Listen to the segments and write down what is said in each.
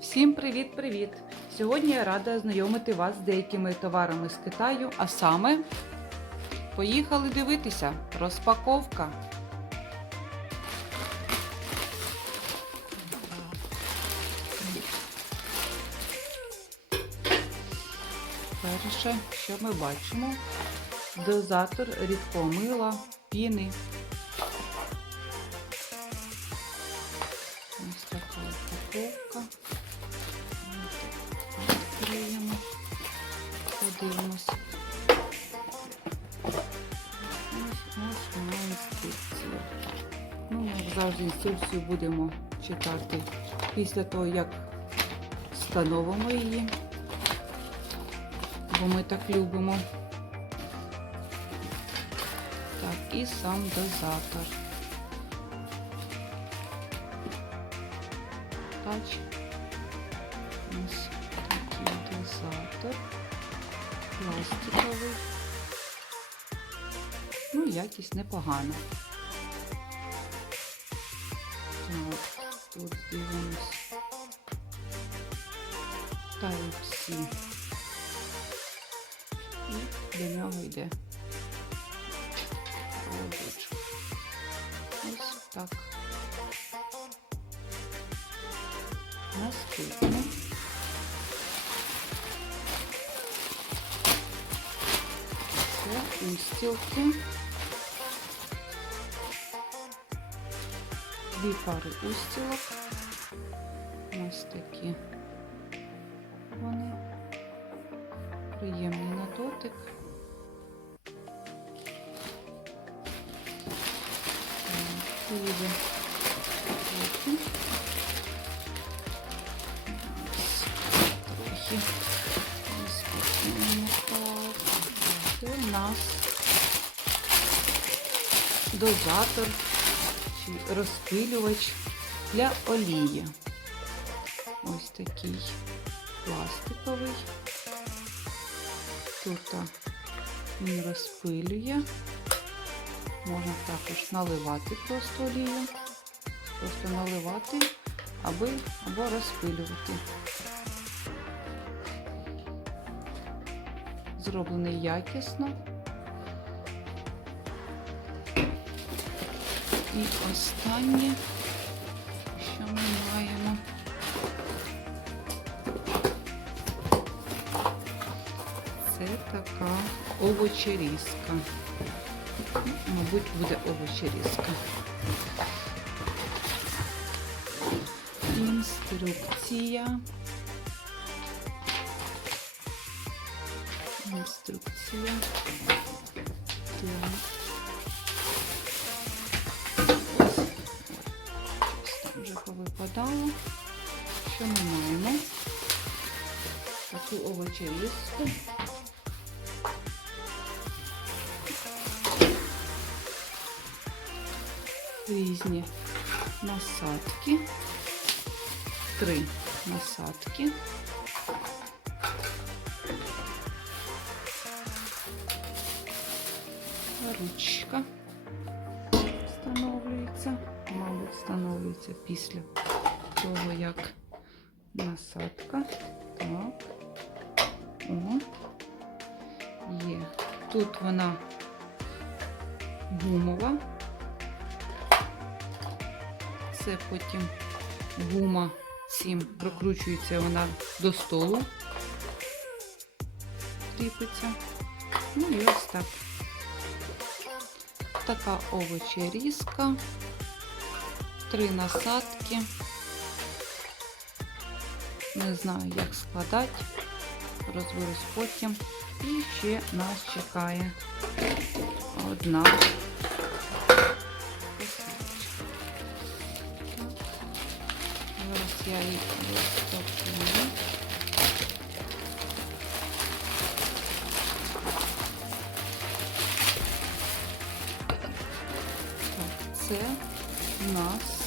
Всім привіт-привіт! Сьогодні я рада ознайомити вас з деякими товарами з Китаю, а саме поїхали дивитися. Розпаковка. Перше, що ми бачимо, дозатор рідкого мила, піни. Відкриємо, подивимось. Ось ось вона інструкція. Ну, ми завжди інструкцію будемо читати після того, як встановимо її, бо ми так любимо. Так, і сам дозатор. Тач. Дозатор. Пластиковий. Ну, якість непогана. Так, тут дивимось. Type-C. І до нього йде. Проводочок. Ось так. Наступне. Устілки. Дві пари устілок. Ось такі. Вони приємні на дотик. Так. Це у нас дозатор чи розпилювач для олії. Ось такий пластиковий. Тут він розпилює. Можна також наливати просто олію. Просто наливати аби або розпилювати. Зроблений якісно. І останнє, що ми маємо. Це така овочерізка. Мабуть, буде овочерізка. Інструкція. Інструкція. Так. Ось. Вже повипадало. Що ми маємо? Таку овочерізку. Різні насадки. Три насадки. Ручка встановлюється. Мабуть, встановлюється після того, як насадка. Так. О. Є. Тут вона гумова. Це потім гума цим прокручується вона до столу. Кріпиться. Ну і ось так. Така овочі різка, Три насадки. Не знаю, як складати. Розберусь потім. І ще нас чекає одна це у нас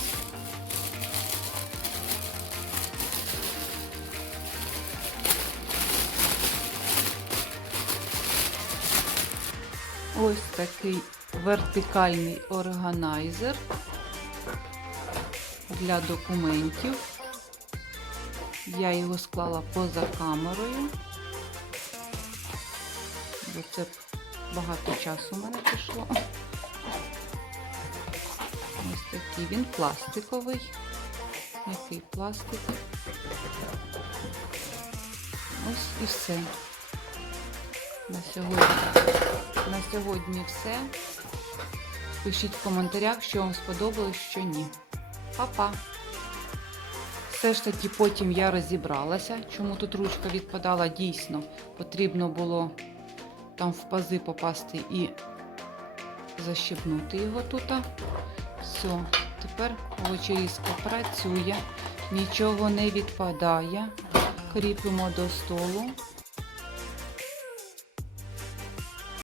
ось такий вертикальний органайзер для документів. Я його склала поза камерою. Бо це багато часу у мене пішло. Такий він пластиковий. Який пластик. Ось і все. На сьогодні, на сьогодні все. Пишіть в коментарях, що вам сподобалось, що ні. Па-па! Все ж таки потім я розібралася, чому тут ручка відпадала. Дійсно, потрібно було там в пази попасти і защепнути його тут. Все, тепер очерізка працює, нічого не відпадає. Кріпимо до столу.